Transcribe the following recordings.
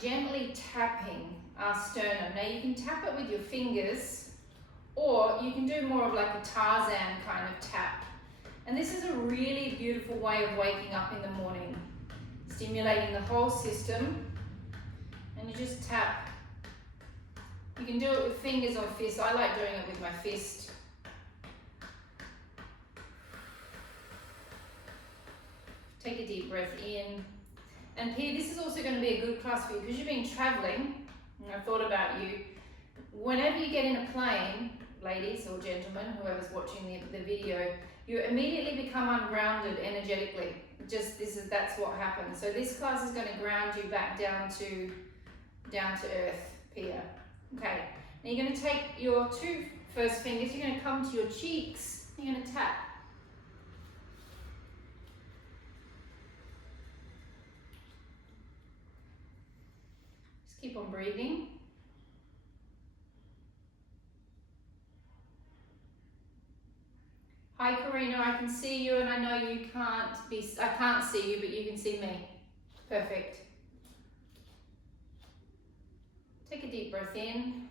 gently tapping our sternum. Now you can tap it with your fingers, or you can do more of like a Tarzan kind of tap. And this is a really beautiful way of waking up in the morning, stimulating the whole system. And you just tap. You can do it with fingers or fists. I like doing it with my fist. Take a deep breath in. And here, this is also going to be a good class for you because you've been traveling, and I thought about you. Whenever you get in a plane, ladies or gentlemen, whoever's watching the video, you immediately become ungrounded energetically. That's what happens. So this class is going to ground you back down to earth, Pia. Okay, now you're going to take your two first fingers, you're going to come to your cheeks, you're going to tap. Just keep on breathing. Hi Karina, I can see you and I know I can't see you, but you can see me. Perfect. Take a deep breath in.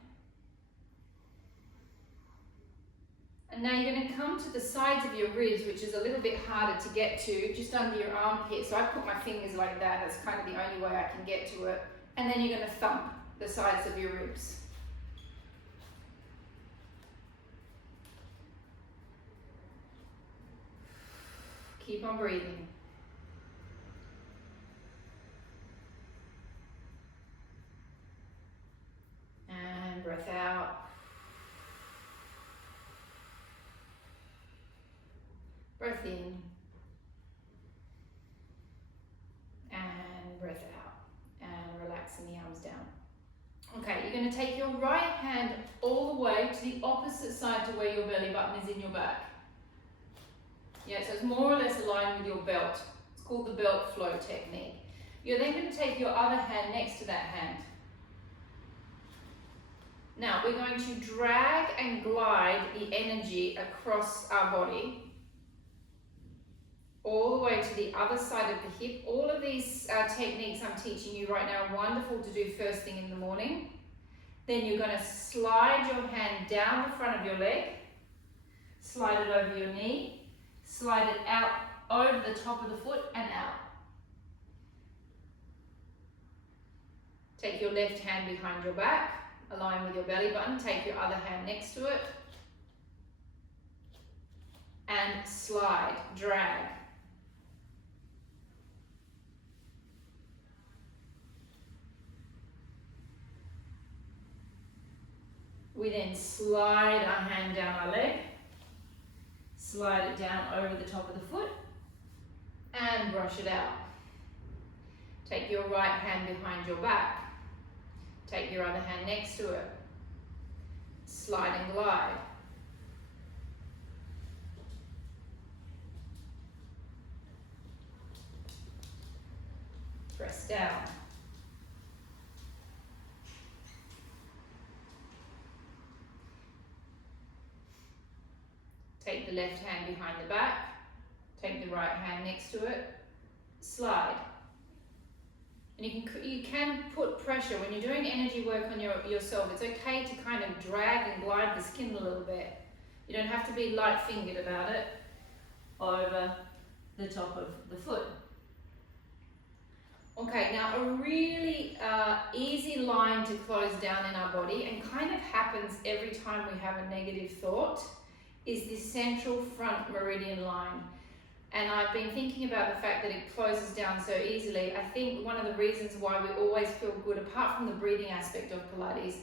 And now you're going to come to the sides of your ribs, which is a little bit harder to get to, just under your armpit. So I put my fingers like that, that's kind of the only way I can get to it. And then you're going to thump the sides of your ribs. Keep on breathing. And breath out. Breath in. And breath out. And relaxing the arms down. Okay, you're going to take your right hand all the way to the opposite side to where your belly button is in your back. Yeah, so it's more or less aligned with your belt. It's called the belt flow technique. You're then going to take your other hand next to that hand. Now, we're going to drag and glide the energy across our body all the way to the other side of the hip. All of these techniques I'm teaching you right now are wonderful to do first thing in the morning. Then you're going to slide your hand down the front of your leg, slide it over your knee, slide it out over the top of the foot and out. Take your left hand behind your back, align with your belly button, take your other hand next to it, and slide, drag. We then slide our hand down our leg, slide it down over the top of the foot, and brush it out. Take your right hand behind your back, take your other hand next to it, slide and glide. Press down. Take the left hand behind the back, take the right hand next to it, slide. And you can put pressure when you're doing energy work on yourself. It's okay to kind of drag and glide the skin a little bit. You don't have to be light-fingered about it over the top of the foot. Okay, now a really easy line to close down in our body and kind of happens every time we have a negative thought is this central front meridian line. And I've been thinking about the fact that it closes down so easily. I think one of the reasons why we always feel good, apart from the breathing aspect of Pilates,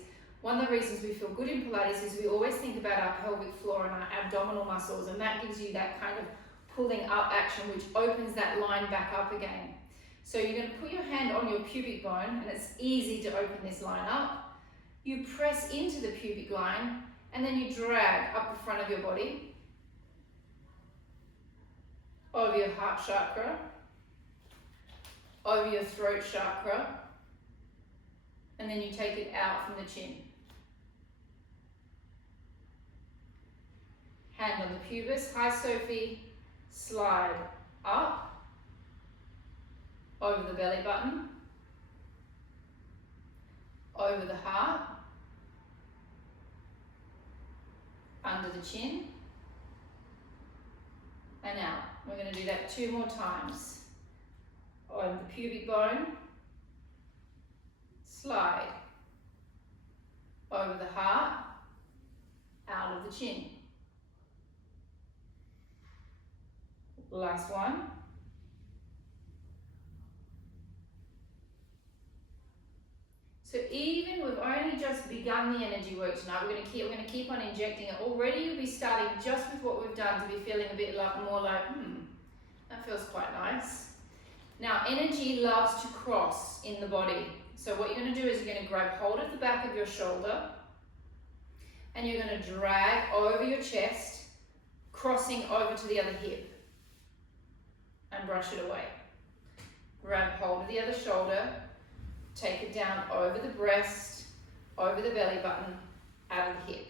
one of the reasons we feel good in Pilates is we always think about our pelvic floor and our abdominal muscles, and that gives you that kind of pulling up action, which opens that line back up again. So you're going to put your hand on your pubic bone, and it's easy to open this line up. You press into the pubic line, and then you drag up the front of your body, over your heart chakra, over your throat chakra, and then you take it out from the chin. Hand on the pubis. Hi Sophie. Slide up over the belly button, over the heart, under the chin, and out. We're going to do that 2 more times. On the pubic bone, slide, over the heart, out of the chin. Last one. So even we've only just begun the energy work tonight, we're going to keep on injecting it. Already you'll be starting just with what we've done to be feeling a bit more like, that feels quite nice. Now energy loves to cross in the body. So what you're going to do is you're going to grab hold of the back of your shoulder and you're going to drag over your chest, crossing over to the other hip and brush it away. Grab hold of the other shoulder, take it down over the breast, over the belly button, out of the hip.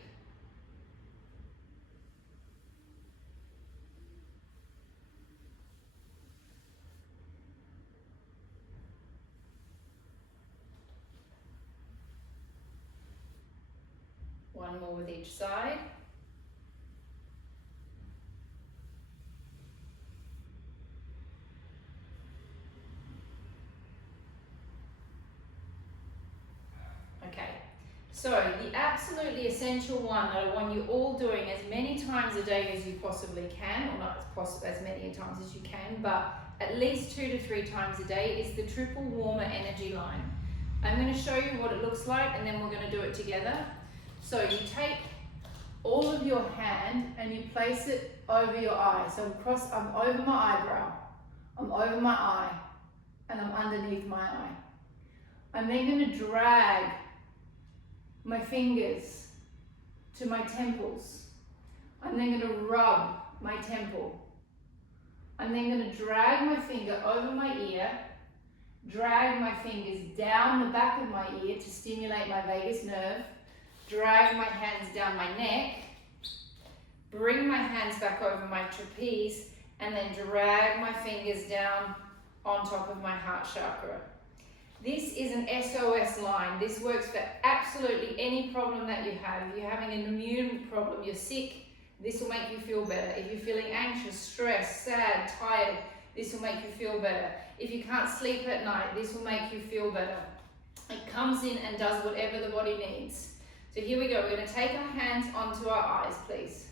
One more with each side. Okay, so the absolutely essential one that I want you all doing as many times a day as you possibly can, or not as many times as you can, but at least 2 to 3 times a day, is the triple warmer energy line. I'm going to show you what it looks like and then we're going to do it together. So you take all of your hand and you place it over your eye. So I'm over my eyebrow, I'm over my eye, and I'm underneath my eye. I'm then going to drag my fingers to my temples. I'm then going to rub my temple. I'm then going to drag my finger over my ear, drag my fingers down the back of my ear to stimulate my vagus nerve, drag my hands down my neck, bring my hands back over my trapeze, and then drag my fingers down on top of my heart chakra. This is an SOS line. This works for absolutely any problem that you have. If you're having an immune problem, you're sick, this will make you feel better. If you're feeling anxious, stressed, sad, tired, this will make you feel better. If you can't sleep at night, this will make you feel better. It comes in and does whatever the body needs. So here we go. We're going to take our hands onto our eyes, please.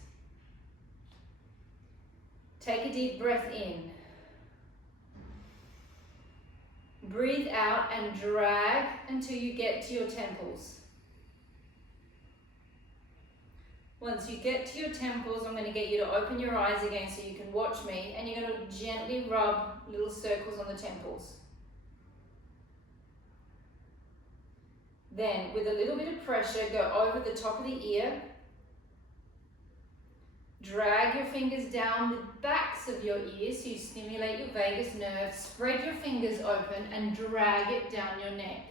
Take a deep breath in. Breathe out and drag until you get to your temples. Once you get to your temples, I'm going to get you to open your eyes again so you can watch me, and you're going to gently rub little circles on the temples. Then, with a little bit of pressure, go over the top of the ear. Drag your fingers down the backs of your ears so you stimulate your vagus nerve. Spread your fingers open and drag it down your neck.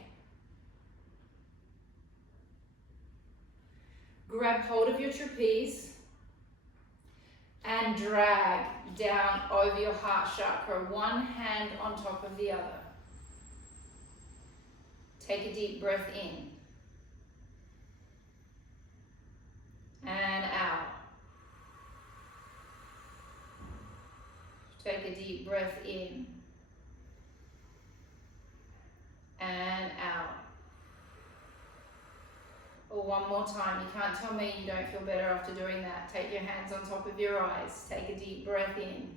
Grab hold of your trapeze and drag down over your heart chakra, one hand on top of the other. Take a deep breath in and out. Take a deep breath in and out. Or one more time. You can't tell me you don't feel better after doing that. Take your hands on top of your eyes. Take a deep breath in.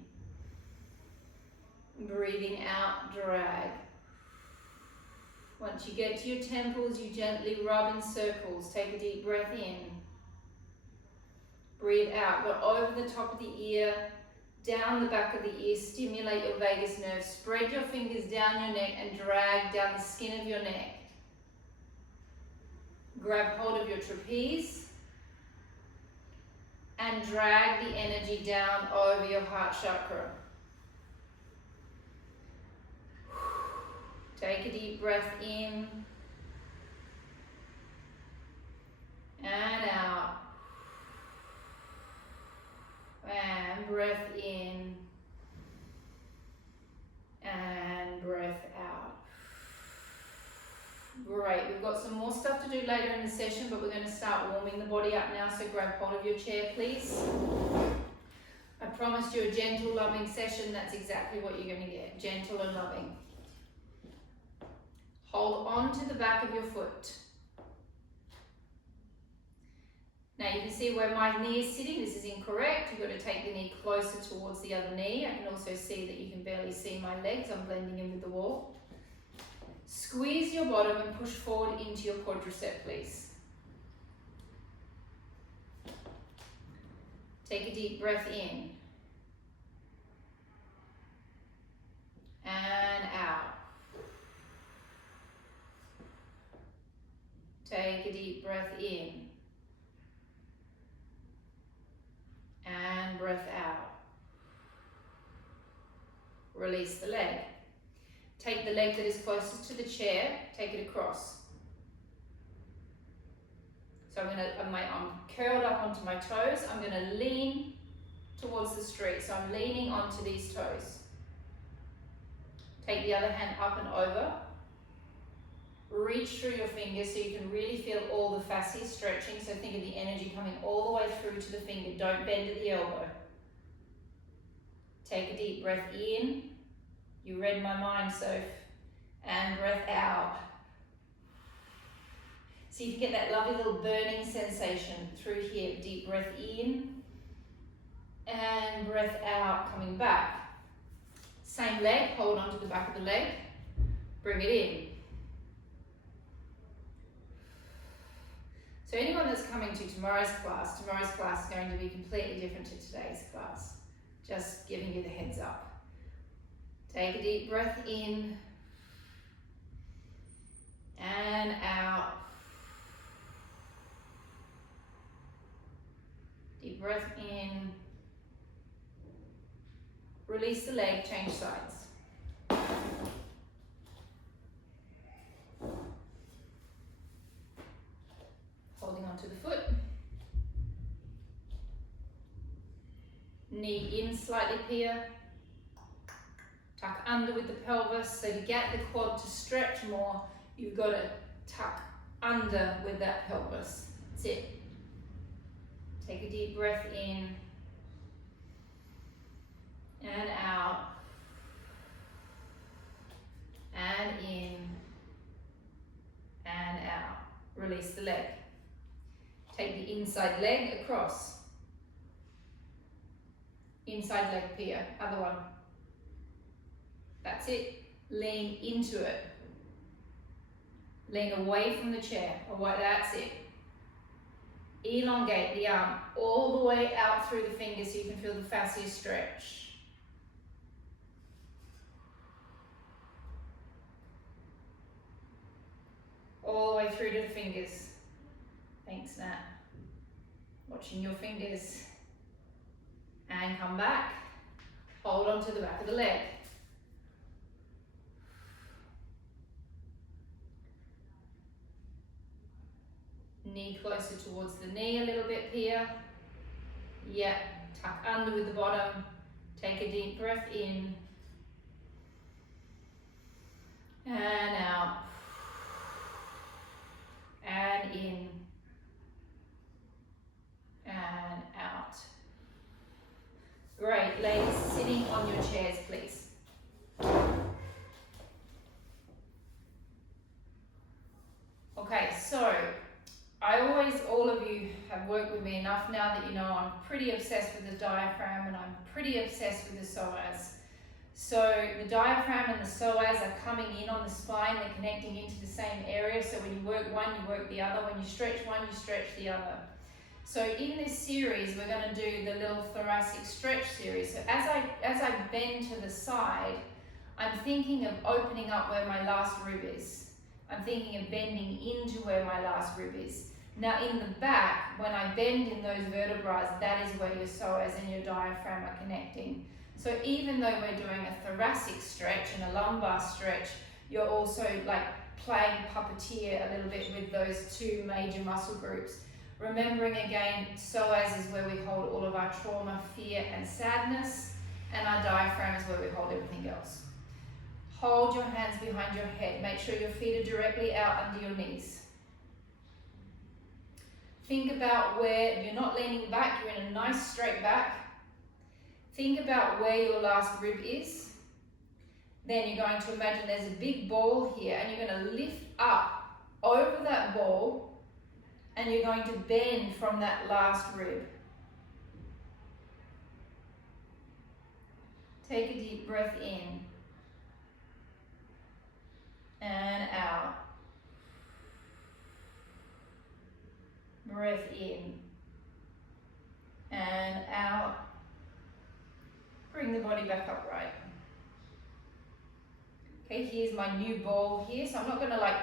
Breathing out, drag. Once you get to your temples, you gently rub in circles. Take a deep breath in. Breathe out. Go over the top of the ear, down the back of the ear. Stimulate your vagus nerve. Spread your fingers down your neck and drag down the skin of your neck. Grab hold of your trapeze and drag the energy down over your heart chakra. Take a deep breath in and out. And breath in and breath out. Great, we've got some more stuff stuff to do later in the session, but we're going to start warming the body up now, so grab hold of your chair, please. I promised you a gentle, loving session. That's exactly what you're going to get, gentle and loving. Hold on to the back of your foot. Now you can see where my knee is sitting. This is incorrect. You've got to take the knee closer towards the other knee. I can also see that you can barely see my legs. I'm blending in with the wall. Squeeze your bottom and push forward into your quadricep, please. Take a deep breath in. And out. Take a deep breath in. And breath out. Release the leg. Take the leg that is closest to the chair, take it across. So I'm curled up onto my toes. I'm going to lean towards the street. So I'm leaning onto these toes. Take the other hand up and over. Reach through your fingers so you can really feel all the fascia stretching. So think of the energy coming all the way through to the finger. Don't bend at the elbow. Take a deep breath in. You read my mind, Soph. And breath out. So you can get that lovely little burning sensation through here. Deep breath in. And breath out, coming back. Same leg, hold on to the back of the leg. Bring it in. So anyone that's coming to tomorrow's class is going to be completely different to today's class. Just giving you the heads up. Take a deep breath in and out. Deep breath in. Release the leg, change sides. Holding onto the foot. Knee in slightly here. Tuck under with the pelvis. So to get the quad to stretch more, you've got to tuck under with that pelvis. That's it. Take a deep breath in and out and in and out. Release the leg. Take the inside leg across. Inside leg here, other one. That's it. Lean into it. Lean away from the chair. That's it. Elongate the arm all the way out through the fingers so you can feel the fascia stretch. All the way through to the fingers. Thanks, Nat. Watching your fingers. And come back. Hold on to the back of the leg. Knee closer towards the knee a little bit here. Yep, tuck under with the bottom. Take a deep breath in. And out. And in. And out. Great, ladies, sitting on your chairs, please. Okay, so all of you have worked with me enough now that you know I'm pretty obsessed with the diaphragm and I'm pretty obsessed with the psoas. So the diaphragm and the psoas are coming in on the spine, they're connecting into the same area. So when you work one, you work the other. When you stretch one, you stretch the other. So in this series, we're going to do the little thoracic stretch series. So as I bend to the side, I'm thinking of opening up where my last rib is. I'm thinking of bending into where my last rib is. Now in the back, when I bend in those vertebrae, that is where your psoas and your diaphragm are connecting. So even though we're doing a thoracic stretch and a lumbar stretch, you're also like playing puppeteer a little bit with those two major muscle groups. Remembering again, psoas is where we hold all of our trauma, fear and sadness, and our diaphragm is where we hold everything else. Hold your hands behind your head. Make sure your feet are directly out under your knees. Think about where you're not leaning back, you're in a nice straight back. Think about where your last rib is. Then you're going to imagine there's a big ball here and you're going to lift up over that ball and you're going to bend from that last rib. Take a deep breath in and out. Breath in and out. Bring the body back upright. Okay, here's my new ball here. So I'm not going to like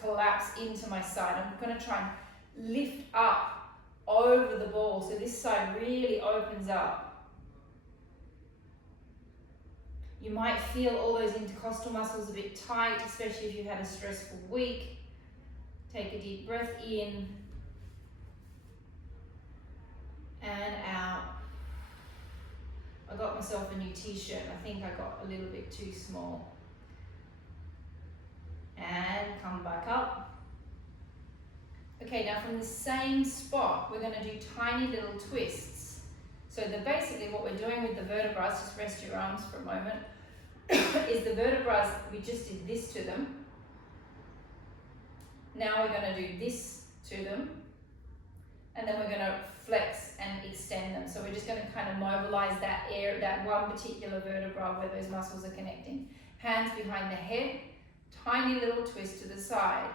collapse into my side. I'm going to try and lift up over the ball so this side really opens up. You might feel all those intercostal muscles a bit tight, especially if you had a stressful week. Take a deep breath in and out. I got myself a new t-shirt. I think I got a little bit too small. And come back up. Okay, now from the same spot, we're going to do tiny little twists. So basically what we're doing with the vertebrae, just rest your arms for a moment, is the vertebrae, we just did this to them. Now we're going to do this to them. And then we're going to flex and extend them. So we're just going to kind of mobilize that area, that one particular vertebra where those muscles are connecting. Hands behind the head, tiny little twist to the side.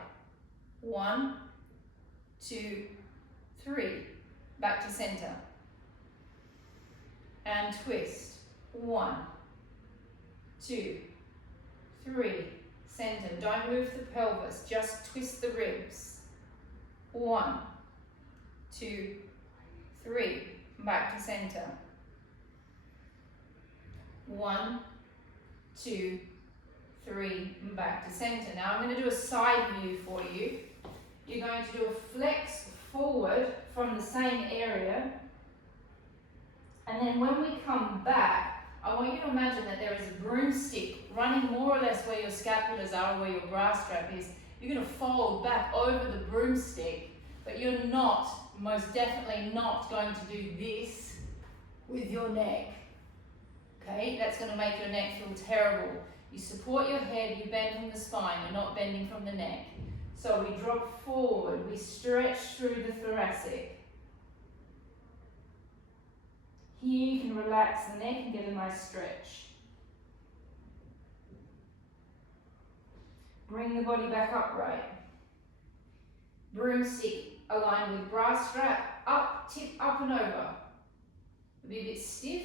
1, 2, 3. Back to center. And twist. 1, 2, 3. Center. Don't move the pelvis, just twist the ribs. 1, 2, 3. Back to center. 1, 2, 3. Back to center. Now I'm going to do a side view for you. You're going to do a flex forward from the same area. And then when we come back, I want you to imagine that there is a broomstick running more or less where your scapulars are or where your bra strap is. You're going to fold back over the broomstick, but you're not, most definitely not going to do this with your neck. Okay, that's going to make your neck feel terrible. You support your head, you bend from the spine, you're not bending from the neck. So we drop forward, we stretch through the thoracic. Here you can relax the neck and get a nice stretch. Bring the body back upright. Broomstick aligned with bra strap, up, tip up and over. Be a bit stiff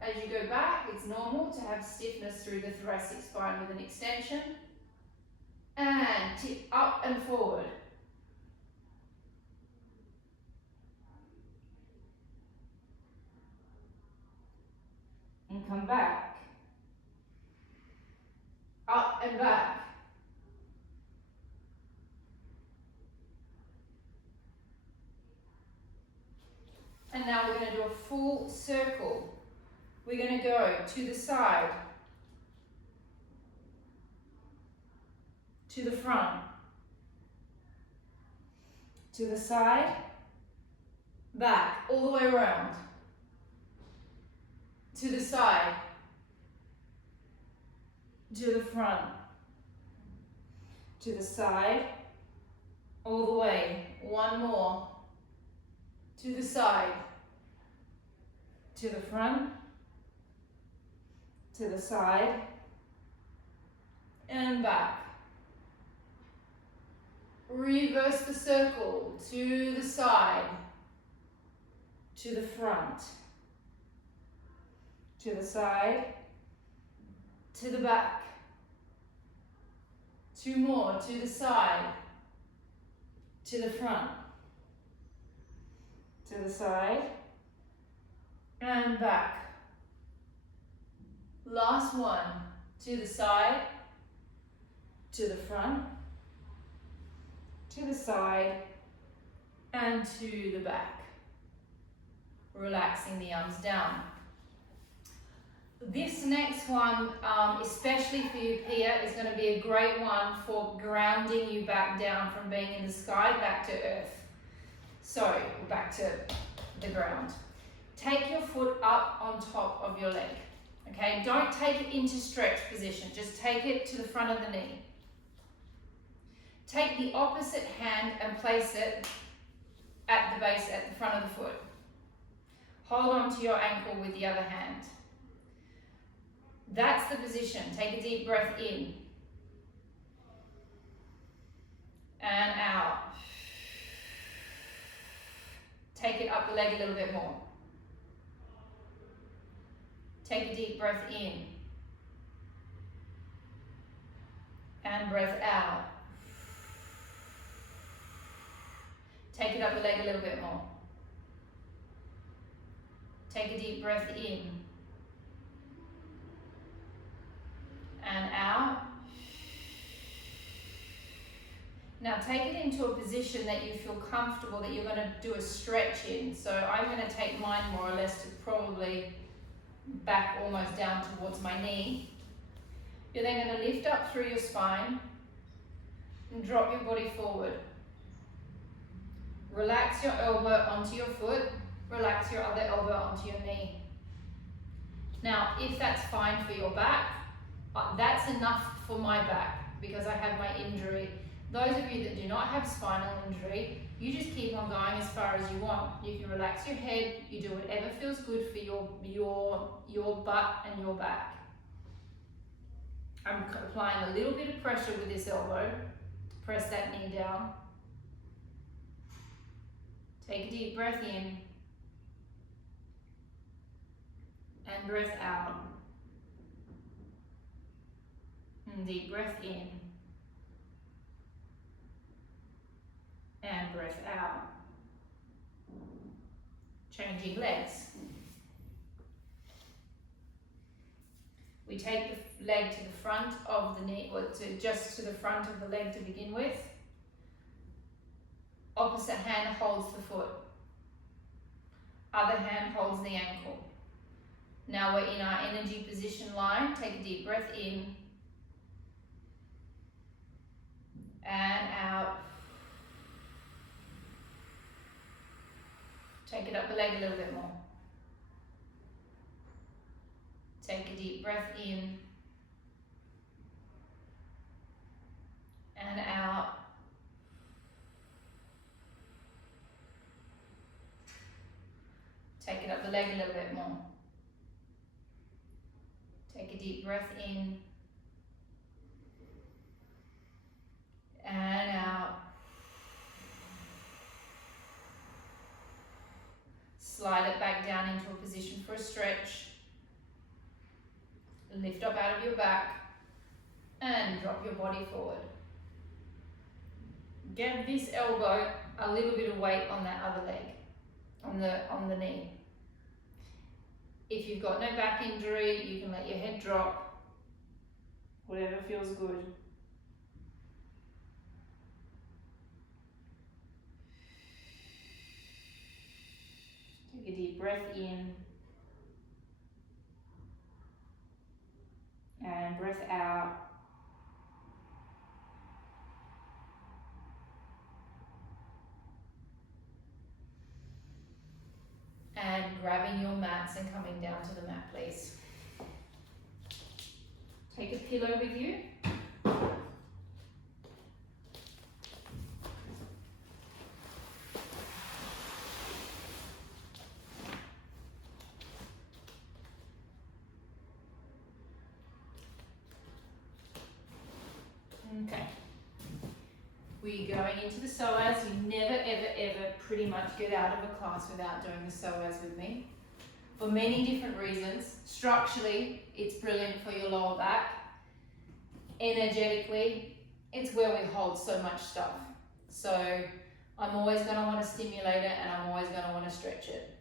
as you go back. It's normal to have stiffness through the thoracic spine with an extension. And tip up and forward. And come back. Up and back. And now we're going to do a full circle. We're going to go to the side, to the front, to the side, back, all the way around, to the side, to the front, to the side, all the way, one more, to the side, to the front, to the side, and back. Reverse the circle, to the side, to the front, to the side, to the back. 2 more, to the side, to the front, to the side, and back. Last one, to the side, to the front, to the side, and to the back. Relaxing the arms down. This next one, especially for you, Pia, is going to be a great one for grounding you back down from being in the sky back to earth. So we're back to the ground. Take your foot up on top of your leg. Okay, don't take it into stretch position, just take it to the front of the knee. Take the opposite hand and place it at the base, at the front of the foot. Hold on to your ankle with the other hand. That's the position. Take a deep breath in and out. Take it up the leg a little bit more. Take a deep breath in and breath out. Take it up the leg a little bit more. Take a deep breath in and out. Now take it into a position that you feel comfortable, that you're going to do a stretch in. So I'm going to take mine more or less to probably back almost down towards my knee. You're then going to lift up through your spine and drop your body forward. Relax your elbow onto your foot, relax your other elbow onto your knee. Now, if that's fine for your back, that's enough for my back because I have my injury. Those of you that do not have spinal injury, you just keep on going as far as you want. You can relax your head, you do whatever feels good for your butt and your back. I'm applying a little bit of pressure with this elbow to press that knee down. Take a deep breath in and breath out. And deep breath in and breath out. Changing legs. We take the leg to the front of the knee, or just to the front of the leg to begin with. Opposite hand holds the foot. Other hand holds the ankle. Now we're in our energy position line. Take a deep breath in and out. Take it up the leg a little bit more. Take a deep breath in and out. Take it up the leg a little bit more. Take a deep breath in and out. Slide it back down into a position for a stretch. Lift up out of your back and drop your body forward. Get this elbow a little bit of weight on that other leg, on the knee. If you've got no back injury, you can let your head drop, whatever feels good. Take a deep breath in and breath out. And grabbing your mats and coming down to the mat, please. Take a pillow with you. Okay. We're going into the psoas. You never, ever, ever pretty much get out of a class without doing the psoas with me. For many different reasons. Structurally, it's brilliant for your lower back. Energetically, it's where we hold so much stuff. So I'm always going to want to stimulate it and I'm always going to want to stretch it.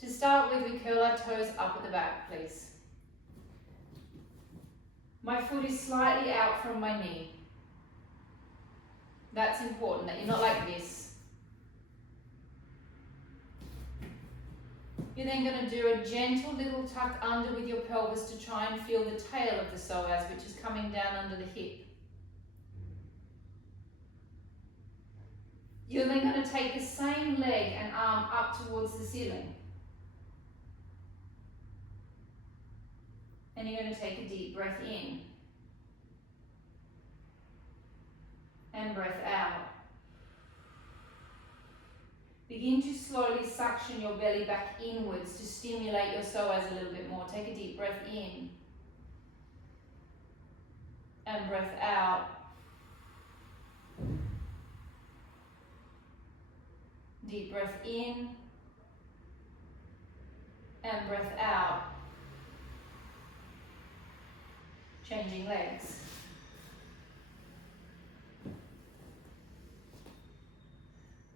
To start with, we curl our toes up at the back, please. My foot is slightly out from my knee. That's important, that you're not like this. You're then going to do a gentle little tuck under with your pelvis to try and feel the tail of the psoas, which is coming down under the hip. You're then going to take the same leg and arm up towards the ceiling. And you're going to take a deep breath in. And breath out. Begin to slowly suction your belly back inwards to stimulate your psoas a little bit more. Take a deep breath in. And breath out. Deep breath in. And breath out. Changing legs.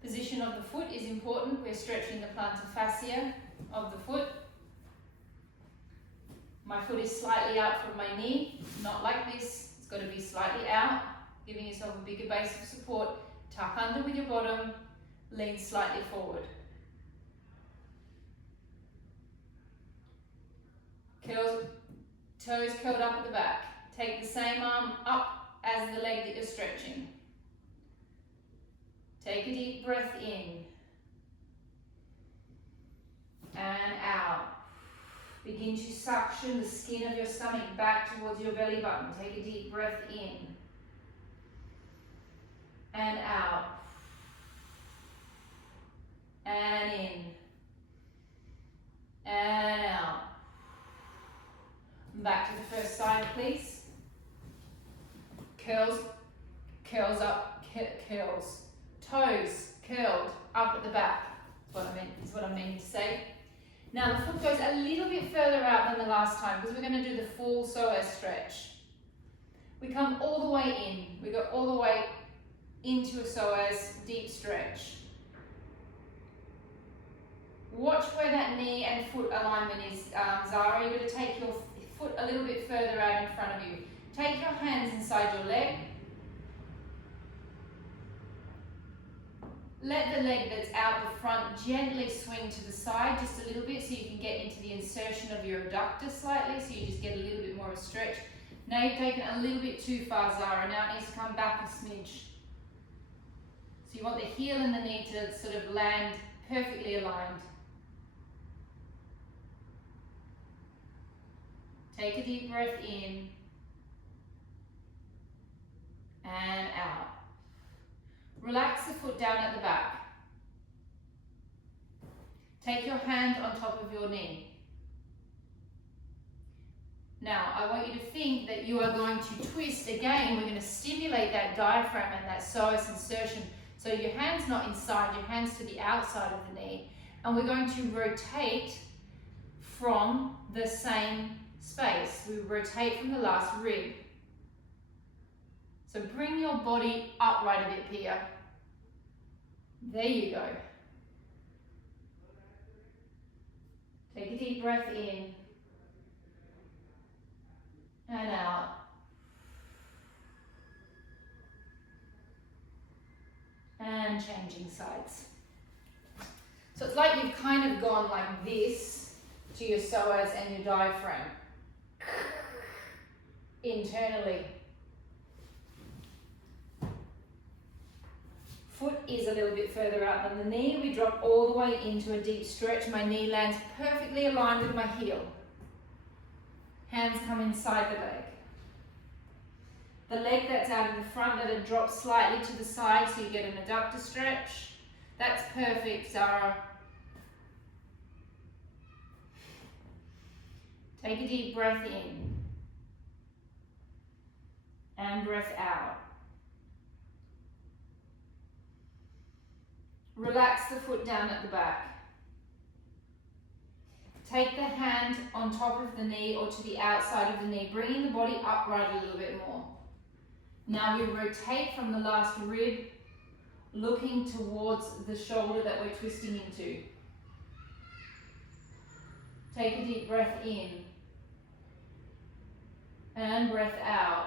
Position of the foot is important. We're stretching the plantar fascia of the foot. My foot is slightly out from my knee, not like this. It's got to be slightly out, giving yourself a bigger base of support. Tuck under with your bottom, lean slightly forward. Toes curled up at the back. Take the same arm up as the leg that you're stretching. Take a deep breath in and out. Begin to suction the skin of your stomach back towards your belly button. Take a deep breath in and out and in and out. Back to the first side, please. Curls up, curls. Toes curled up at the back, is what I meant to say. Now the foot goes a little bit further out than the last time because we're going to do the full psoas stretch. We come all the way in. We go all the way into a psoas deep stretch. Watch where that knee and foot alignment is, Zara. You're going to take your foot a little bit further out in front of you. Take your hands inside your leg. Let the leg that's out the front gently swing to the side just a little bit so you can get into the insertion of your abductor slightly, so you just get a little bit more of a stretch. Now you've taken it a little bit too far, Zara. Now it needs to come back a smidge. So you want the heel and the knee to sort of land perfectly aligned. Take a deep breath in and out. Relax the foot down at the back. Take your hand on top of your knee. Now, I want you to think that you are going to twist again. We're going to stimulate that diaphragm and that psoas insertion. So your hand's not inside, your hand's to the outside of the knee. And we're going to rotate from the same space. We rotate from the last rib. So bring your body upright a bit, Pia. There you go. Take a deep breath in and out. And changing sides. So it's like you've kind of gone like this to your psoas and your diaphragm. Internally. Foot is a little bit further out than the knee. We drop all the way into a deep stretch. My knee lands perfectly aligned with my heel. Hands come inside the leg. The leg that's out in the front, let it drop slightly to the side so you get an adductor stretch. That's perfect, Zara. Take a deep breath in and breath out. Relax the foot down at the back. Take the hand on top of the knee or to the outside of the knee, bringing the body upright a little bit more. Now we rotate from the last rib, looking towards the shoulder that we're twisting into. Take a deep breath in and breath out.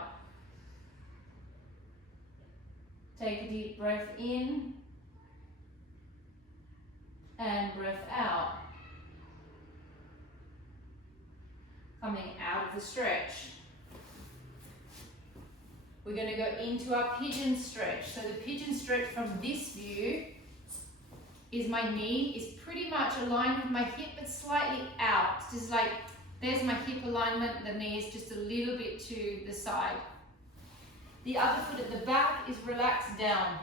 Take a deep breath in and breath out. Coming out of the stretch. we're going to go into our pigeon stretch. So the pigeon stretch from this view is my knee is pretty much aligned with my hip, but slightly out. Just like, there's my hip alignment, the knee is just a little bit to the side. The other foot at the back is relaxed down.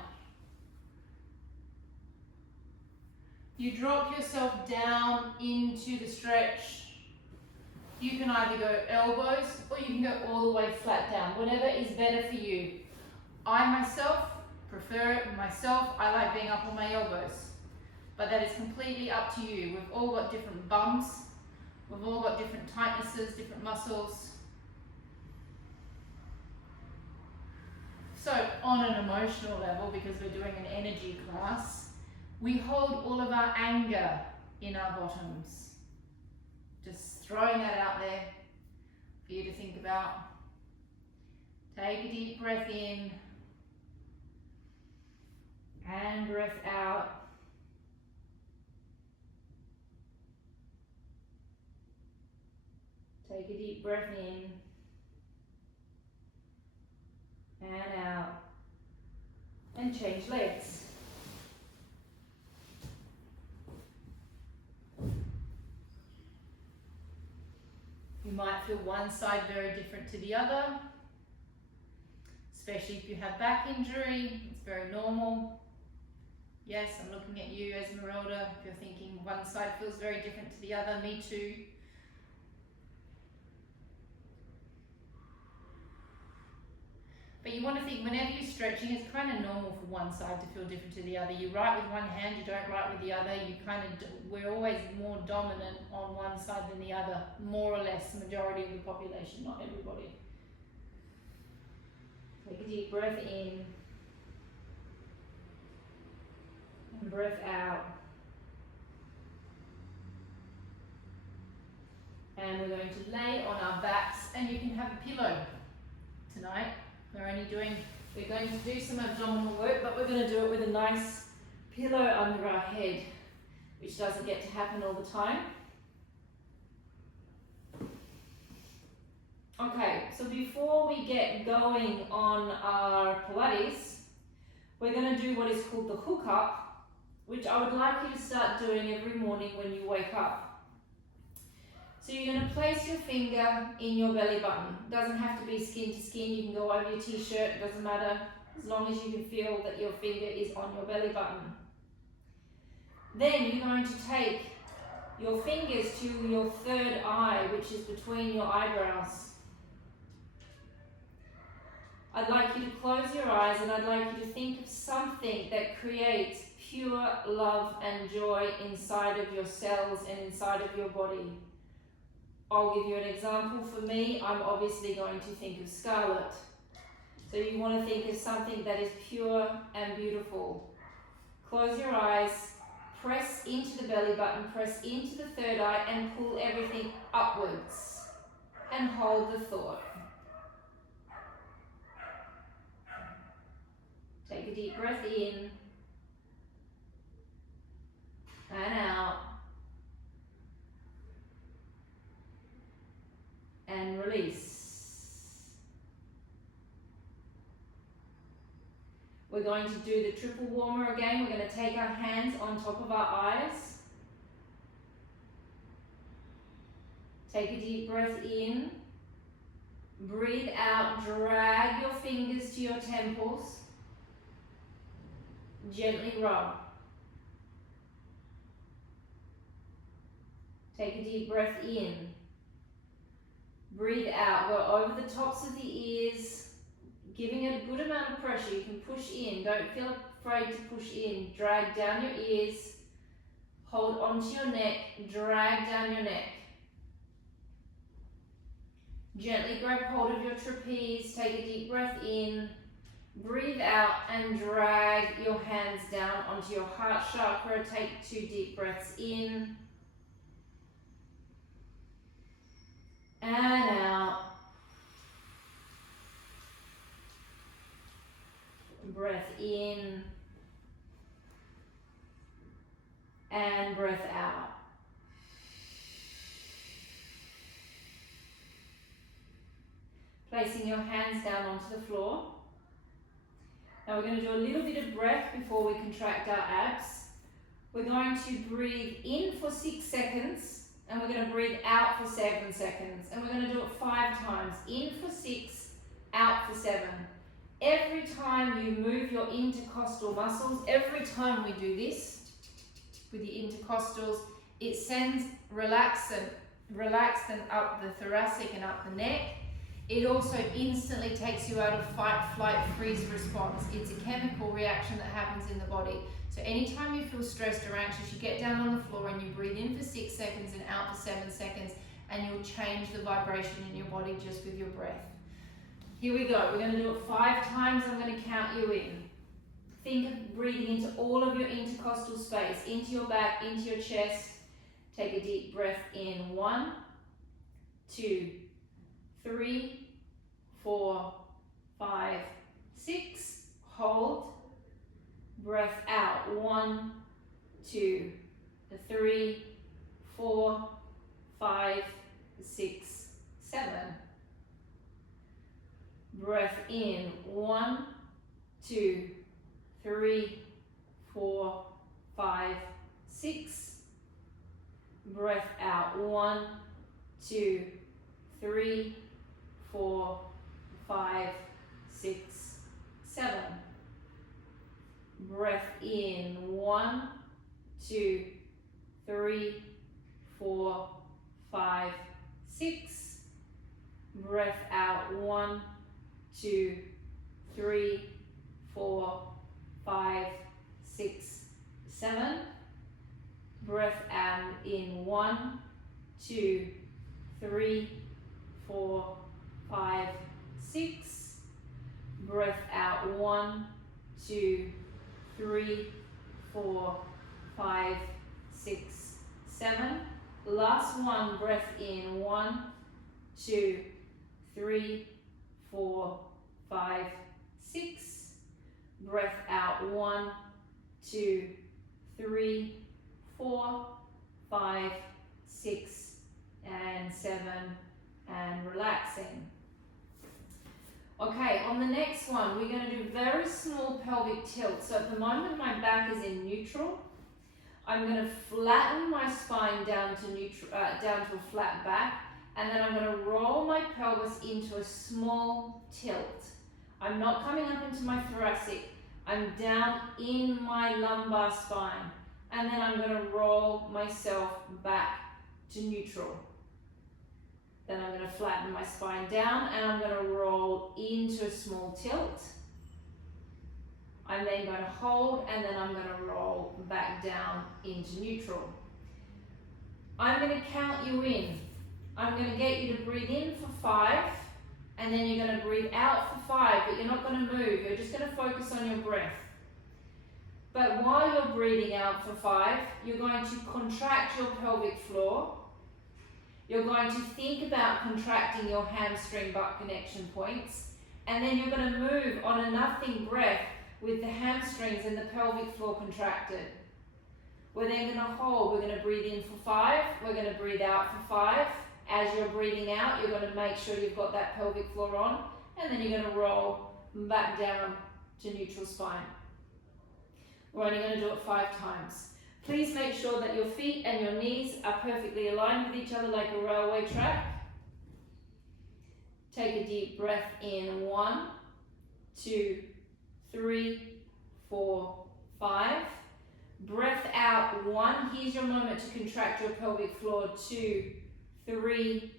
You drop yourself down into the stretch. You can either go elbows or you can go all the way flat down, whatever is better for you. I myself prefer it myself. I like being up on my elbows, but that is completely up to you. We've all got different bumps. We've all got different tightnesses, different muscles. So on an emotional level, because we're doing an energy class, we hold all of our anger in our bottoms. Just throwing that out there for you to think about. Take a deep breath in and breath out. Take a deep breath in and out, and change legs. You might feel one side very different to the other, especially if you have back injury. It's very normal. Yes, I'm looking at you, Esmeralda. If you're thinking one side feels very different to the other, me too. But you want to think, whenever you're stretching, it's kind of normal for one side to feel different to the other. You write with one hand, you don't write with the other. We're always more dominant on one side than the other, more or less, the majority of the population, not everybody. Take a deep breath in and breath out. And we're going to lay on our backs, and you can have a pillow tonight. We're going to do some abdominal work, but we're going to do it with a nice pillow under our head, which doesn't get to happen all the time. Okay, so before we get going on our Pilates, we're going to do what is called the hook up, which I would like you to start doing every morning when you wake up. So you're going to place your finger in your belly button. It doesn't have to be skin to skin. You can go over your t-shirt. It doesn't matter, as long as you can feel that your finger is on your belly button. Then you're going to take your fingers to your third eye, which is between your eyebrows. I'd like you to close your eyes, and I'd like you to think of something that creates pure love and joy inside of your cells and inside of your body. I'll give you an example. For me, I'm obviously going to think of scarlet. So you want to think of something that is pure and beautiful. Close your eyes, press into the belly button, press into the third eye, and pull everything upwards. And hold the thought. Take a deep breath in and out. And release. We're going to do the triple warmer again. We're going to take our hands on top of our eyes. Take a deep breath in. Breathe out. Drag your fingers to your temples. Gently rub. Take a deep breath in. Breathe out, go over the tops of the ears, giving it a good amount of pressure. You can push in, don't feel afraid to push in. Drag down your ears, hold onto your neck, drag down your neck. Gently grab hold of your trapeze, take a deep breath in, breathe out and drag your hands down onto your heart chakra. Take 2 deep breaths in. And out. Breath in. And breath out. placing your hands down onto the floor. Now we're going to do a little bit of breath before we contract our abs. We're going to breathe in for 6 seconds and we're going to breathe out for 7 seconds. And we're going to do it 5 times. In for 6, out for 7. Every time you move your intercostal muscles, every time we do this with the intercostals, it sends relaxant up the thoracic and up the neck. It also instantly takes you out of fight, flight, freeze response. It's a chemical reaction that happens in the body. So anytime you feel stressed or anxious, you get down on the floor and you breathe in for 6 seconds and out for 7 seconds, and you'll change the vibration in your body just with your breath. Here we go. We're going to do it 5 times. I'm going to count you in. Think of breathing into all of your intercostal space, into your back, into your chest. Take a deep breath in. 1, 2, 3, 4, 5, 6. Hold. Breath out. 1, 2, 3, 4, 5, 6, 7. Breath in. 1, 2, 3, 4, 5, 6. Breath out. 1, 2, 3, 4, 5, 6, 7. Breath in. 1, 2, 3, 4, 5, 6. Breath out. 1, 2, 3, 4, 5, 6, 7. Breath out in. 1, 2, 3, 4, 5, 6. Breath out. 1, 2, 3, 4, 5, 6, 7. Last one. Breath in. 1, 2, 3, 4, 5, 6. Breath out. 1, 2, 3, 4, 5, 6, and 7, and relaxing. Okay, on the next one, we're going to do very small pelvic tilt. So at the moment, my back is in neutral. I'm going to flatten my spine down to a flat back, and then I'm going to roll my pelvis into a small tilt. I'm not coming up into my thoracic. I'm down in my lumbar spine, and then I'm going to roll myself back to neutral. Then I'm going to flatten my spine down and I'm going to roll into a small tilt. I'm then going to hold and then I'm going to roll back down into neutral. I'm going to count you in. I'm going to get you to breathe in for 5 and then you're going to breathe out for 5, but you're not going to move. You're just going to focus on your breath. But while you're breathing out for 5, you're going to contract your pelvic floor. You're going to think about contracting your hamstring butt connection points, and then you're going to move on a nothing breath with the hamstrings and the pelvic floor contracted. We're then going to hold. We're going to breathe in for 5. We're going to breathe out for 5. As you're breathing out, you're going to make sure you've got that pelvic floor on, and then you're going to roll back down to neutral spine. We're only going to do it 5 times. Please make sure that your feet and your knees are perfectly aligned with each other like a railway track. Take a deep breath in. 1, 2, 3, 4, 5. Breath out. 1. Here's your moment to contract your pelvic floor. 2, 3,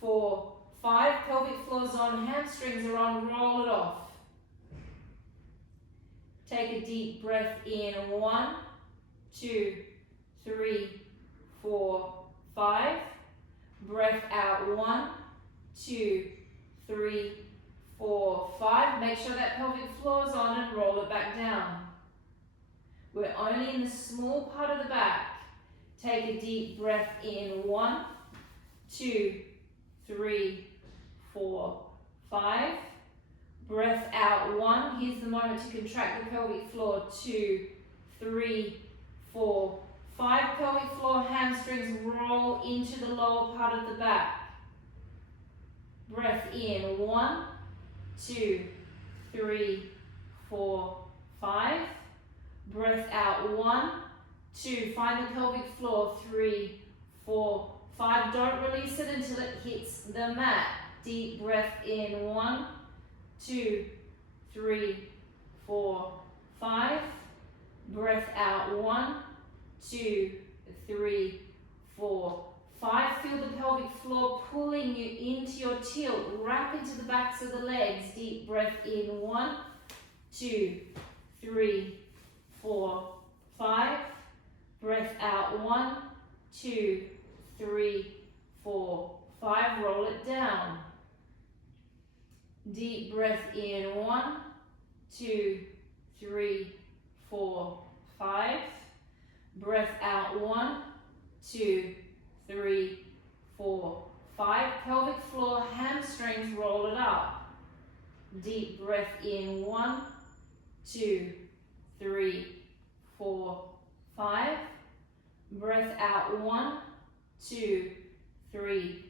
4, 5. Pelvic floor's on, hamstrings are on, roll it off. Take a deep breath in. 1, 2, 3, 4, 5. Breath out. 1, 2, 3, 4, 5. Make sure that pelvic floor is on and roll it back down. We're only in the small part of the back. Take a deep breath in. 1, 2, 3, 4, 5. Breath out. 1. Here's the moment to contract the pelvic floor. 2, 3, 4, 5. Pelvic floor, hamstrings roll into the lower part of the back. Breath in, 1, 2, 3, 4, 5. Breath out, 1, 2. Find the pelvic floor, 3, 4, 5. Don't release it until it hits the mat. Deep breath in, 1, 2, 3, 4, 5. Breath out, 1, 2, 3, 4, 5. Feel the pelvic floor pulling you into your tilt. Wrap into the backs of the legs. Deep breath in, 1, 2, 3, 4, 5. Breath out, 1, 2, 3, 4, 5. Roll it down. Deep breath in, 1, 2, 3, 4, 5. Breath out, 1, 2, 3, 4, 5. Pelvic floor, hamstrings, roll it up. Deep breath in, 1, 2, 3, 4, 5. Breath out, 1, 2, 3,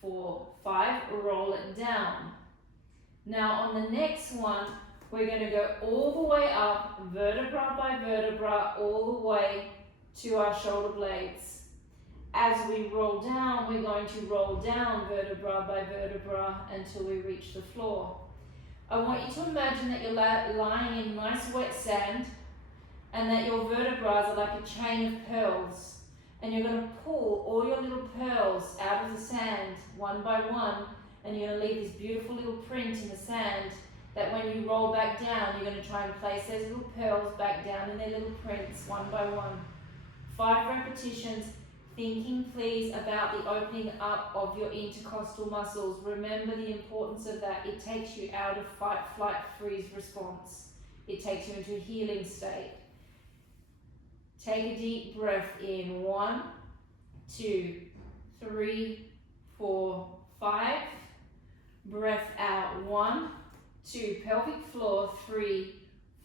4, 5. Roll it down. Now on the next one, we're going to go all the way up, vertebra by vertebra, all the way to our shoulder blades. As we roll down, we're going to roll down vertebra by vertebra until we reach the floor. I want you to imagine that you're lying in nice wet sand and that your vertebrae are like a chain of pearls. And you're going to pull all your little pearls out of the sand one by one, and you're going to leave this beautiful little print in the sand that when you roll back down, you're going to try and place those little pearls back down in their little prints one by one. 5 repetitions, thinking please about the opening up of your intercostal muscles. Remember the importance of that. It takes you out of fight, flight, freeze response. It takes you into a healing state. Take a deep breath in, 1, 2, 3, 4, 5. Breath out, 1, 2. Pelvic floor, 3,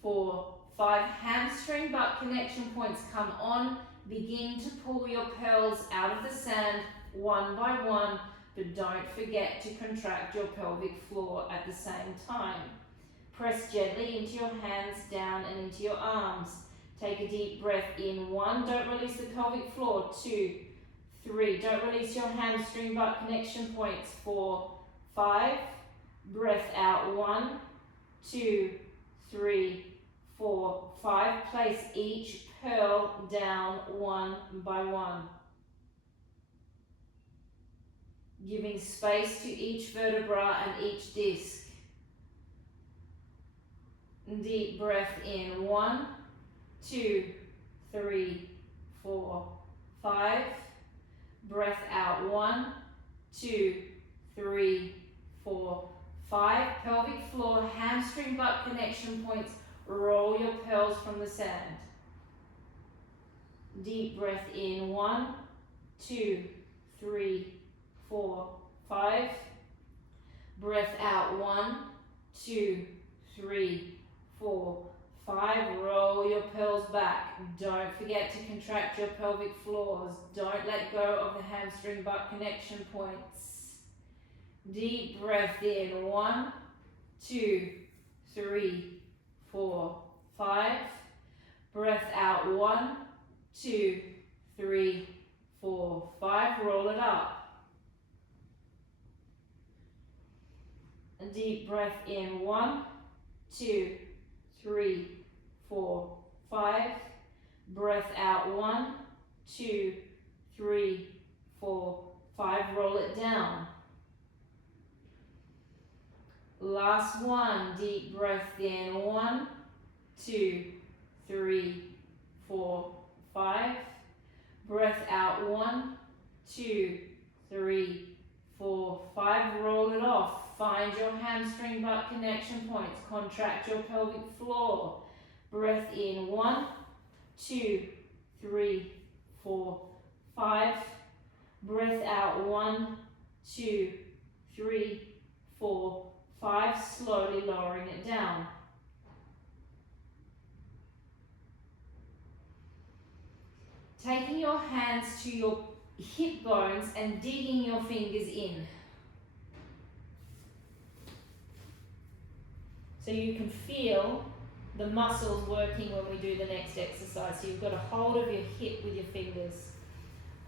4, 5. Hamstring butt connection points come on. Begin to pull your pearls out of the sand one by one, but don't forget to contract your pelvic floor at the same time. Press gently into your hands down and into your arms. Take a deep breath in, 1, don't release the pelvic floor, 2, 3, don't release your hamstring butt connection points, 4, 5, breath out, 1, 2, 3, 4, 5, place each pearl down one by one. Giving space to each vertebra and each disc. Deep breath in, 1, 2, 3, 4, 5. Breath out, 1, 2, 3, 4, 5. Pelvic floor, hamstring butt connection points. Roll your pearls from the sand. Deep breath in, 1, 2, 3, 4, 5. Breath out, 1, 2, 3, 4, 5. Roll your pearls back. Don't forget to contract your pelvic floors. Don't let go of the hamstring butt connection points. Deep breath in, 1, 2, 3, 4, 5. Breath out, 1, 2, 3, 4, 5. Roll it up. A deep breath in, 1, 2, 3, 4, 5. Breath out, 1, 2, 3, 4, 5. Roll it down. Last one, deep breath in, 1, 2, 3, 4, 5. Breath out, 1, 2, 3, 4, 5. Roll it off. Find your hamstring butt connection points. Contract your pelvic floor. Breath in, 1, 2, 3, 4, 5. Breath out, 1, 2, 3, 4, 5. Slowly lowering it down. Taking your hands to your hip bones and digging your fingers in. So you can feel the muscles working when we do the next exercise. So you've got a hold of your hip with your fingers.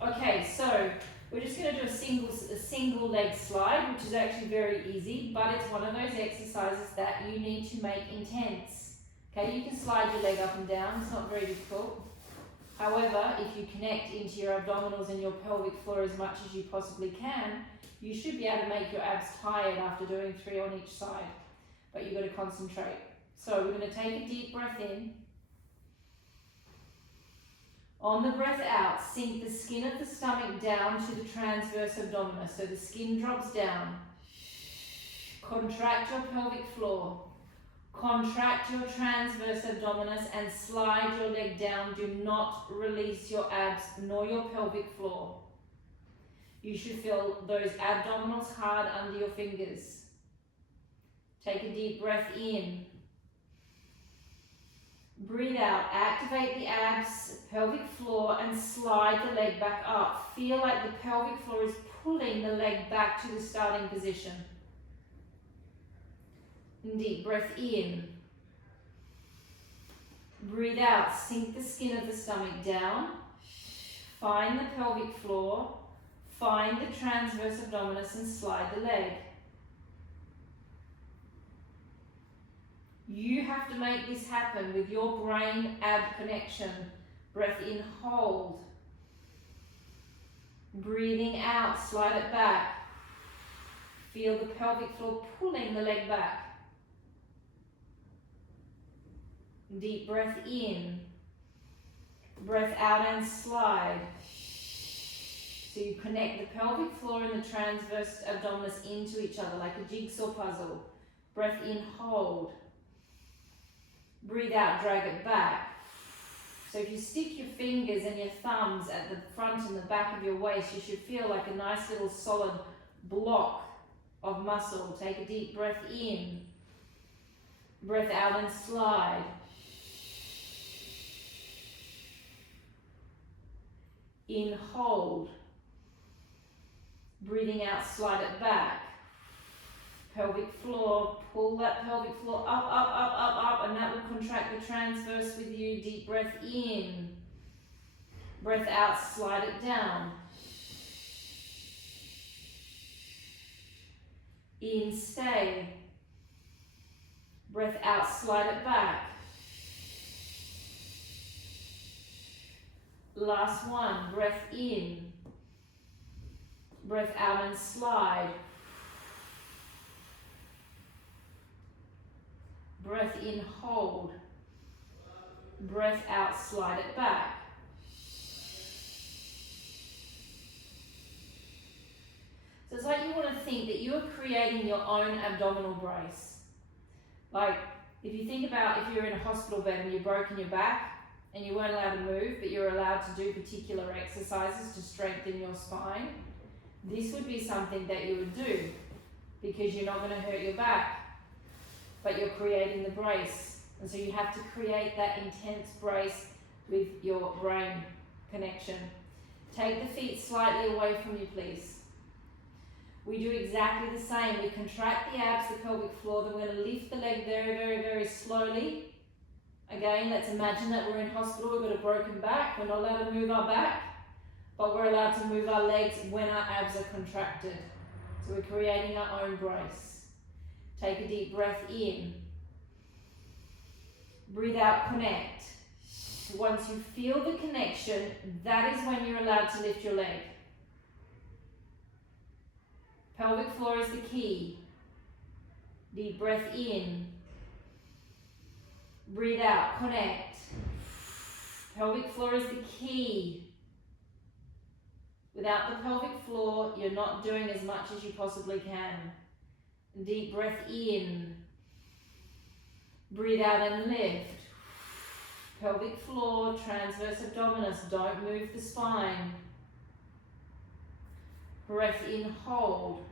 Okay, so we're just going to do a single leg slide, which is actually very easy, but it's one of those exercises that you need to make intense. Okay, you can slide your leg up and down, it's not very difficult. However, if you connect into your abdominals and your pelvic floor as much as you possibly can, you should be able to make your abs tired after doing 3 on each side. But you've got to concentrate. So we're going to take a deep breath in. On the breath out, sink the skin of the stomach down to the transverse abdominis. So the skin drops down. Contract your pelvic floor. Contract your transverse abdominis and slide your leg down. Do not release your abs nor your pelvic floor. You should feel those abdominals hard under your fingers. Take a deep breath in. Breathe out. Activate the abs, pelvic floor, and slide the leg back up. Feel like the pelvic floor is pulling the leg back to the starting position. Deep breath in. Breathe out. Sink the skin of the stomach down. Find the pelvic floor. Find the transverse abdominis and slide the leg. You have to make this happen with your brain-ab connection. Breath in, hold. Breathing out, slide it back. Feel the pelvic floor pulling the leg back. Deep breath in. Breath out and slide. So you connect the pelvic floor and the transverse abdominis into each other like a jigsaw puzzle. Breath in, hold. Breathe out, drag it back. So if you stick your fingers and your thumbs at the front and the back of your waist, you should feel like a nice little solid block of muscle. Take a deep breath in. Breath out and slide. In, hold. Breathing out, slide it back. Pelvic floor, pull that pelvic floor up, up, up, up, up, and that will contract the transverse with you. Deep breath in. Breath out, slide it down. In, stay. Breath out, slide it back. Last one, breath in. Breath out and slide. Breath in, hold. Breath out, slide it back. So it's like you want to think that you are creating your own abdominal brace. Like if you think about if you're in a hospital bed and you've broken your back and you weren't allowed to move, but you're allowed to do particular exercises to strengthen your spine, this would be something that you would do because you're not going to hurt your back, but you're creating the brace. And so you have to create that intense brace with your brain connection. Take the feet slightly away from you, please. We do exactly the same. We contract the abs, the pelvic floor, then we're going to lift the leg very, very, very slowly. Again, let's imagine that we're in hospital, we've got a broken back, we're not allowed to move our back, but we're allowed to move our legs when our abs are contracted. So we're creating our own brace. Take a deep breath in. Breathe out, connect. Once you feel the connection, that is when you're allowed to lift your leg. Pelvic floor is the key. Deep breath in. Breathe out, connect. Pelvic floor is the key. Without the pelvic floor, you're not doing as much as you possibly can. Deep breath in. Breathe out and lift. Pelvic floor, transverse abdominis, don't move the spine. Breath in, hold.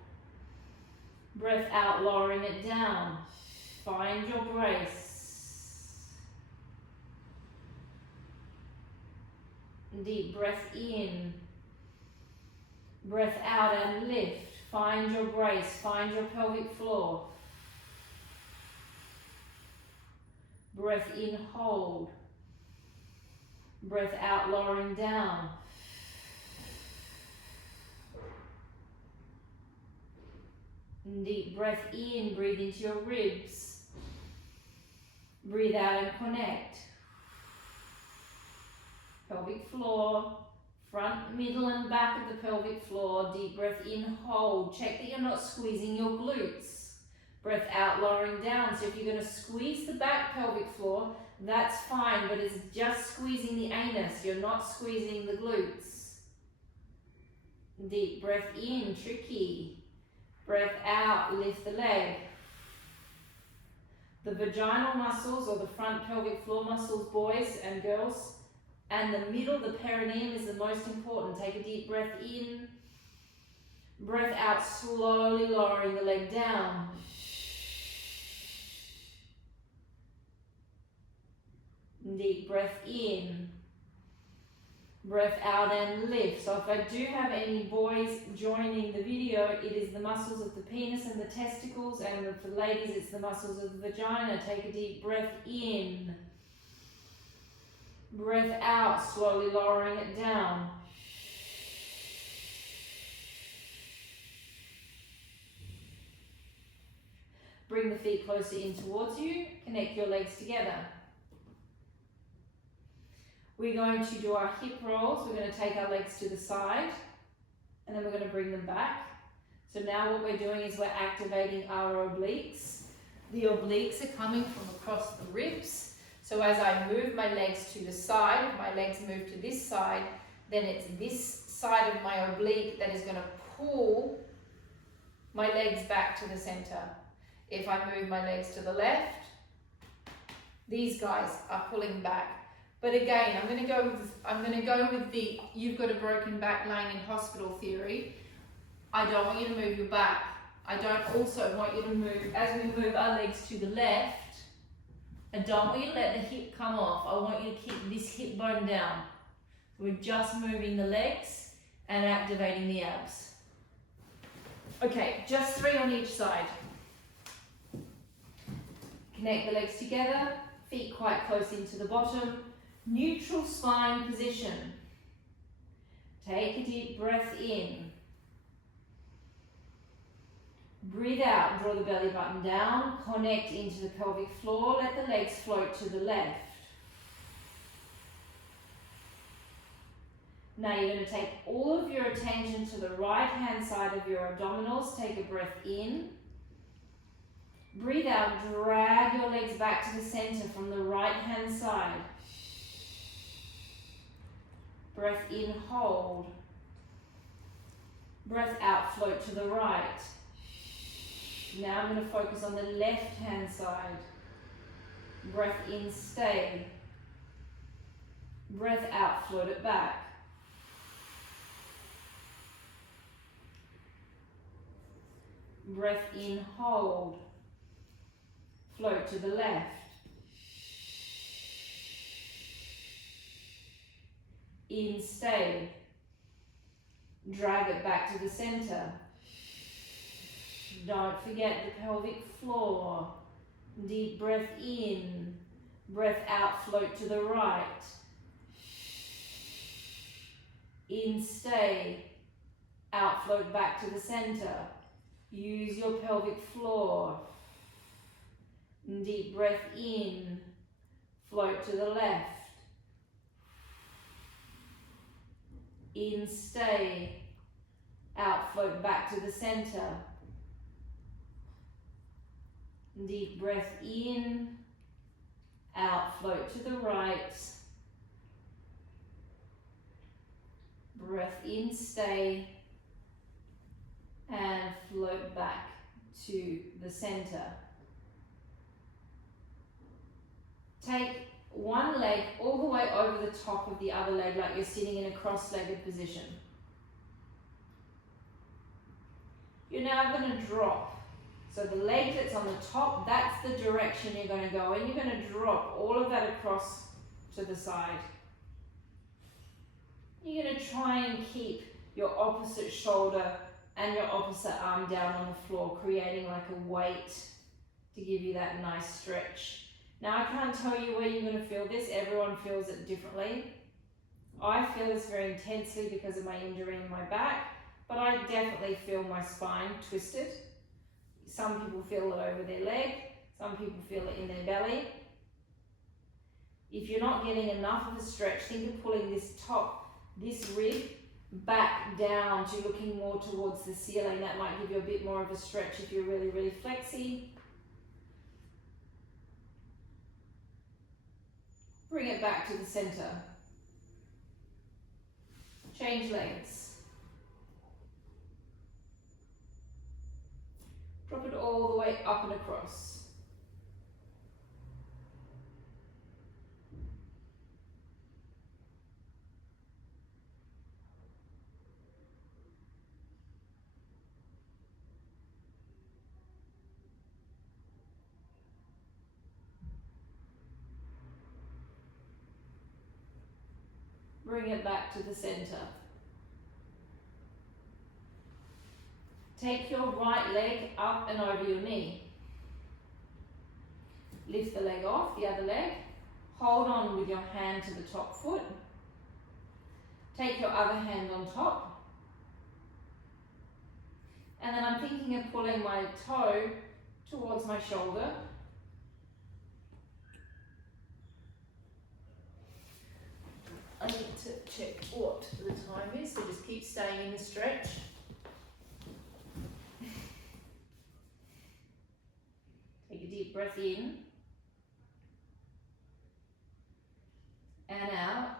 Breath out, lowering it down. Find your brace. Deep breath in. Breath out and lift. Find your brace. Find your pelvic floor. Breath in, hold. Breath out, lowering down. Deep breath in, breathe into your ribs. Breathe out and connect. Pelvic floor, front, middle and back of the pelvic floor. Deep breath in, hold. Check that you're not squeezing your glutes. Breath out, lowering down. So if you're going to squeeze the back pelvic floor, that's fine, but it's just squeezing the anus. You're not squeezing the glutes. Deep breath in, tricky. Breath out, lift the leg. The vaginal muscles, or the front pelvic floor muscles, boys and girls, and the middle, the perineum, is the most important. Take a deep breath in. Breath out, slowly lowering the leg down. Deep breath in. Breath out and lift. So if I do have any boys joining the video, it is the muscles of the penis and the testicles, and for ladies it's the muscles of the vagina. Take a deep breath in. Breath out, slowly lowering it down. Bring the feet closer in towards you. Connect your legs together. We're going to do our hip rolls. We're going to take our legs to the side and then we're going to bring them back. So now what we're doing is we're activating our obliques. The obliques are coming from across the ribs. So as I move my legs to the side, if my legs move to this side, then it's this side of my oblique that is going to pull my legs back to the center. If I move my legs to the left, these guys are pulling back. But again, I'm going to go with the you've got a broken back laying in hospital theory. I don't want you to move your back. I don't also want you to move, as we move our legs to the left, I don't want you to let the hip come off. I want you to keep this hip bone down. We're just moving the legs and activating the abs. Okay, just 3 on each side. Connect the legs together, feet quite close into the bottom. Neutral spine position. Take a deep breath in. Breathe out, draw the belly button down, connect into the pelvic floor, let the legs float to the left. Now you're going to take all of your attention to the right hand side of your abdominals. Take a breath in. Breathe out, drag your legs back to the center from the right hand side. Breath in, hold. Breath out, float to the right. Now I'm going to focus on the left hand side. Breath in, stay. Breath out, float it back. Breath in, hold. Float to the left. In, stay. Drag it back to the center. Don't forget the pelvic floor. Deep breath in. Breath out, float to the right. In, stay. Out, float back to the center. Use your pelvic floor. Deep breath in. Float to the left. In, stay. Out, float back to the center. Deep breath in. Out, float to the right. Breath in, stay. And float back to the center. Take one leg all the way over the top of the other leg, like you're sitting in a cross-legged position. You're now going to drop. So the leg that's on the top, that's the direction you're going to go, and you're going to drop all of that across to the side. You're going to try and keep your opposite shoulder and your opposite arm down on the floor, creating like a weight to give you that nice stretch. Now I can't tell you where you're going to feel this, everyone feels it differently. I feel this very intensely because of my injury in my back, but I definitely feel my spine twisted. Some people feel it over their leg, some people feel it in their belly. If you're not getting enough of a stretch, think of pulling this rib back down to looking more towards the ceiling. That might give you a bit more of a stretch if you're really, really flexy. Bring it back to the center. Change legs. Drop it all the way up and across. Bring it back to the center. Take your right leg up and over your knee. Lift the leg off, the other leg. Hold on with your hand to the top foot. Take your other hand on top. And then I'm thinking of pulling my toe towards my shoulder. I need to check what the time is, so just keep staying in the stretch. Take a deep breath in and out,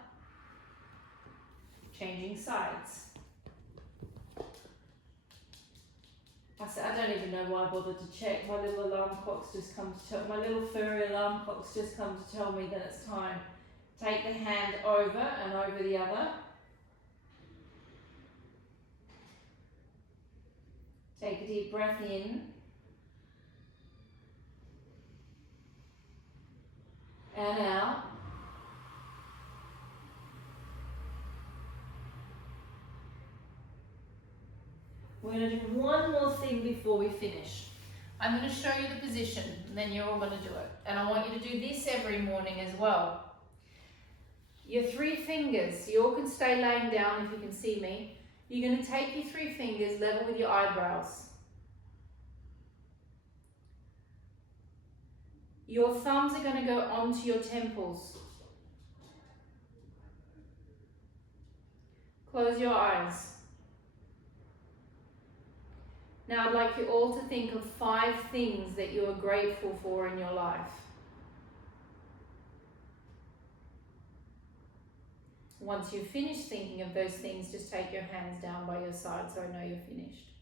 changing sides. I don't even know why I bothered to check. My little alarm clock's just come to tell, my little furry alarm clock's just come to tell me that it's time. Take the hand over and over the other. Take a deep breath in and out. We're going to do one more thing before we finish. I'm going to show you the position and then you're all going to do it. And I want you to do this every morning as well. Your 3 fingers, you all can stay laying down if you can see me. You're going to take your 3 fingers level with your eyebrows. Your thumbs are going to go onto your temples. Close your eyes. Now I'd like you all to think of 5 things that you are grateful for in your life. Once you've finished thinking of those things, just take your hands down by your side so I know you're finished.